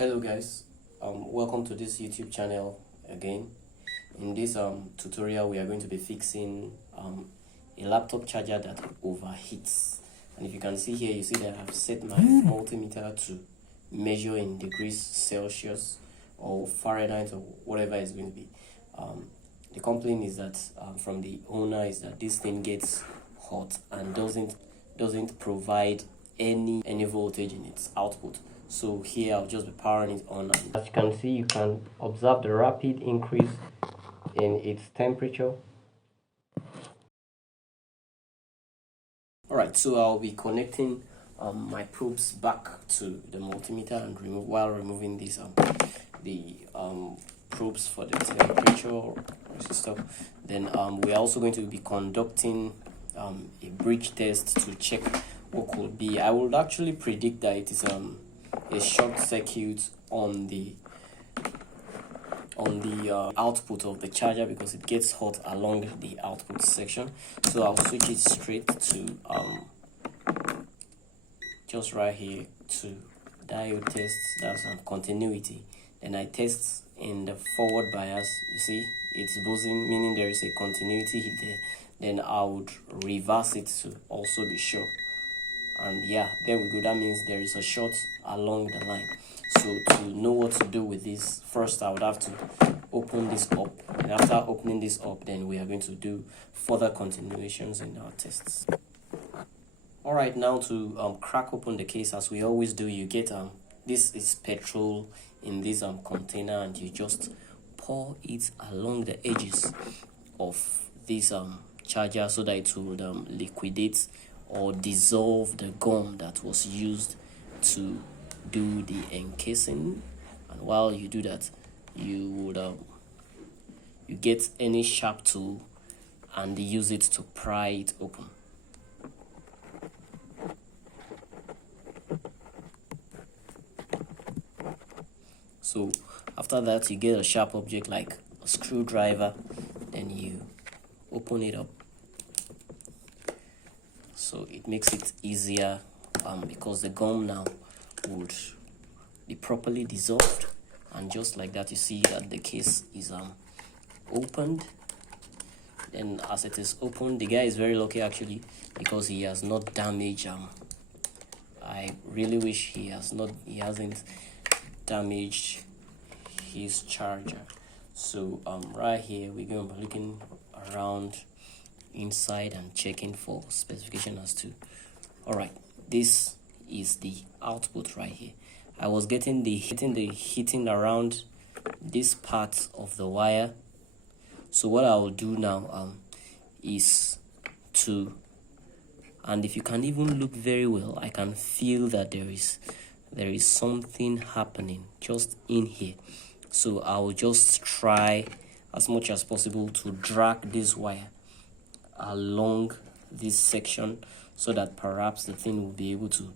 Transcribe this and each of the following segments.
Hello guys, welcome to this YouTube channel again. In this tutorial we are going to be fixing a laptop charger that overheats. And if you can see here, you see that I've set my multimeter to measure in degrees Celsius or Fahrenheit or whatever it's going to be. The complaint is that from the owner is that this thing gets hot and doesn't provide any voltage in its output. So here I'll just be powering it on, and as you can see, you can observe the rapid increase in its temperature. Alright, so I'll be connecting my probes back to the multimeter and while removing these probes for the temperature stuff. Then we're also going to be conducting a bridge test to check what could be. I would actually predict that it is a short circuit on the output of the charger, because it gets hot along the output section. So I'll switch it straight to just right here to diode test. That's continuity. Then I test in the forward bias. You see it's buzzing, meaning there is a continuity hit there. Then I would reverse it to also be sure. And yeah, there we go. That means there is a short along the line. So to know what to do with this, first I would have to open this up, and after opening this up, then we are going to do further continuations in our tests. All right, now to crack open the case, as we always do, you get this is petrol in this container, and you just pour it along the edges of this charger so that it will liquidate or dissolve the gum that was used to do the encasing. And while you do that, you would you get any sharp tool and use it to pry it open. So after that, you get a sharp object like a screwdriver, then you open it up. So it makes it easier because the gum now would be properly dissolved, and just like that, you see that the case is opened. And as it is opened, the guy is very lucky actually, because he has not damaged I really wish he hasn't damaged his charger. So right here we're going to be looking around inside and checking for specification as to. All right, this is the output right here. I was getting the heating around this part of the wire. So what I will do now is to, and if you can even look very well, I can feel that there is something happening just in here. So I will just try as much as possible to drag this wire along this section so that perhaps the thing will be able to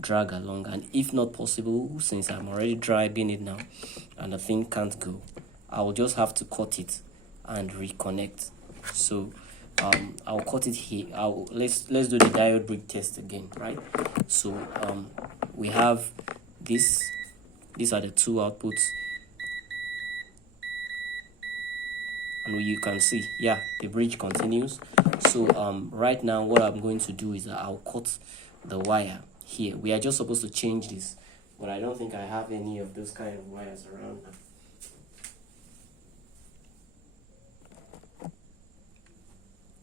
drag along. And if not possible, since I'm already dragging it now and the thing can't go, I will just have to cut it and reconnect. So I'll cut it here. Let's do the diode bridge test again, right? So we have these are the two outputs, and you can see, yeah, the bridge continues. So right now what I'm going to do is that I'll cut the wire here. We are just supposed to change this, but I don't think I have any of those kind of wires around now.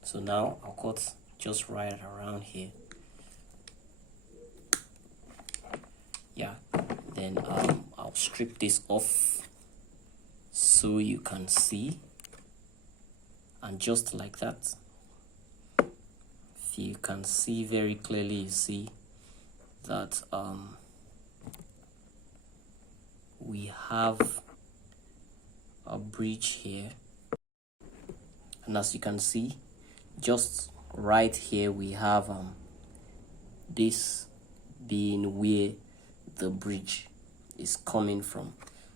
So now I'll cut just right around here. Yeah, then I'll strip this off so you can see, and just like that, if you can see very clearly, you see that we have a bridge here, and as you can see, just right here we have this being where the bridge is coming from.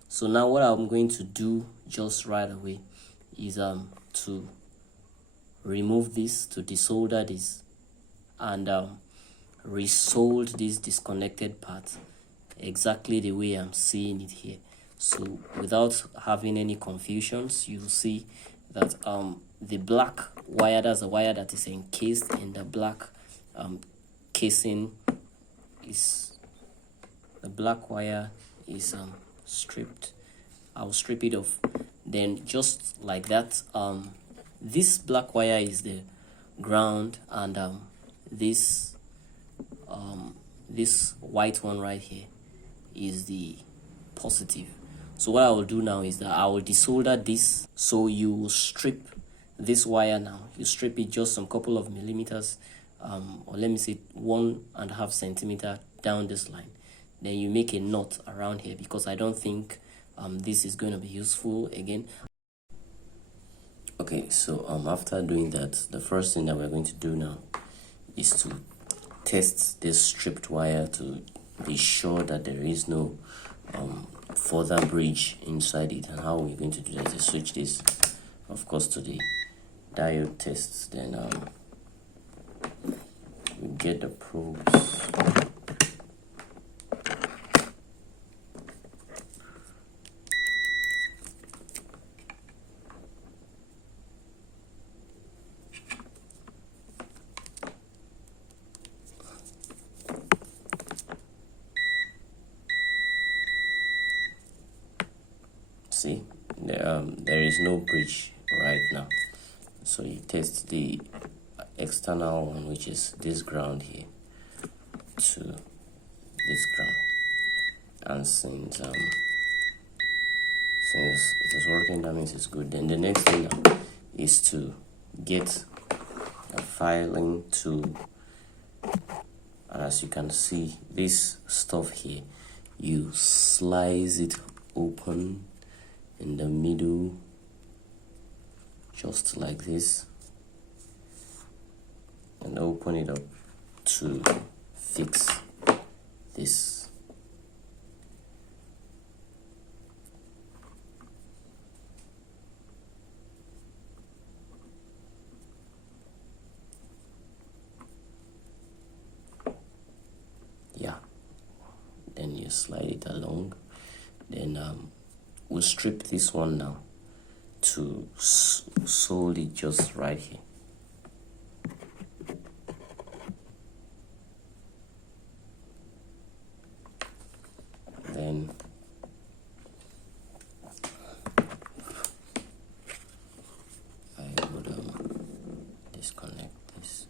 So now what I'm going to do just right away is to remove this, to desolder this, and resolder this disconnected part exactly the way I'm seeing it here. So without having any confusions, you'll see that the black wire, that's the wire that is encased in the black casing, is the black wire is stripped. I'll strip it off. Then just like that, this black wire is the ground, and this this white one right here is the positive. So what I will do now is that I will desolder this. So you will strip this wire now. You strip it just some couple of millimeters, or let me say 1.5 centimeter down this line. Then you make a knot around here, because I don't think this is going to be useful again. Okay, so after doing that, the first thing that we're going to do now is to test this stripped wire to be sure that there is no further bridge inside it. And how we're going to do that is switch this, of course, to the diode tests. Then we get the probes. See, there is no bridge right now. So you test the external one, which is this ground here, to this ground, and since it is working, that means it's good. Then the next thing now is to get a filing tool, and as you can see, this stuff here, you slice it open in the middle, just like this, and open it up to fix this. Yeah, then you slide it along. Then we'll strip this one now to solde it just right here. Then I would disconnect this.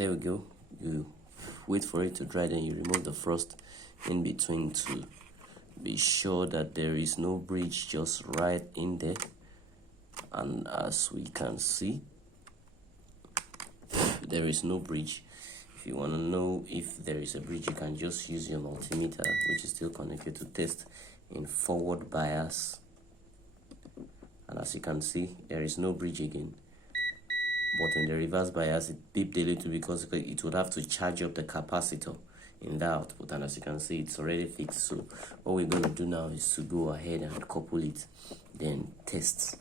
there we go. You wait for it to dry, then you remove the frost in between to be sure that there is no bridge just right in there. And as we can see, there is no bridge. If you want to know if there is a bridge, you can just use your multimeter, which is still connected, to test in forward bias. And as you can see, there is no bridge again. But in the reverse bias, it beeped a little because it would have to charge up the capacitor in the output. And as you can see, it's already fixed. So what we're going to do now is to go ahead and couple it, then test.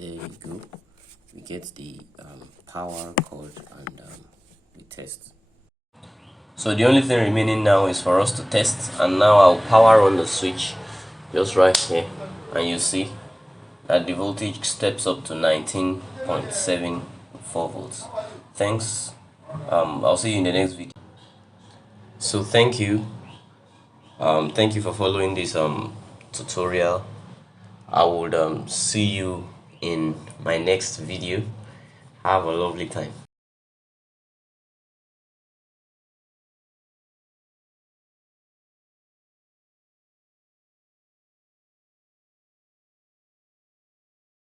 There you go. We get the power cord and we test. So the only thing remaining now is for us to test, and now I'll power on the switch just right here, and you see that the voltage steps up to 19.74 volts. Thanks. I'll see you in the next video. So thank you for following this tutorial. I would see you in my next video. Have a lovely time.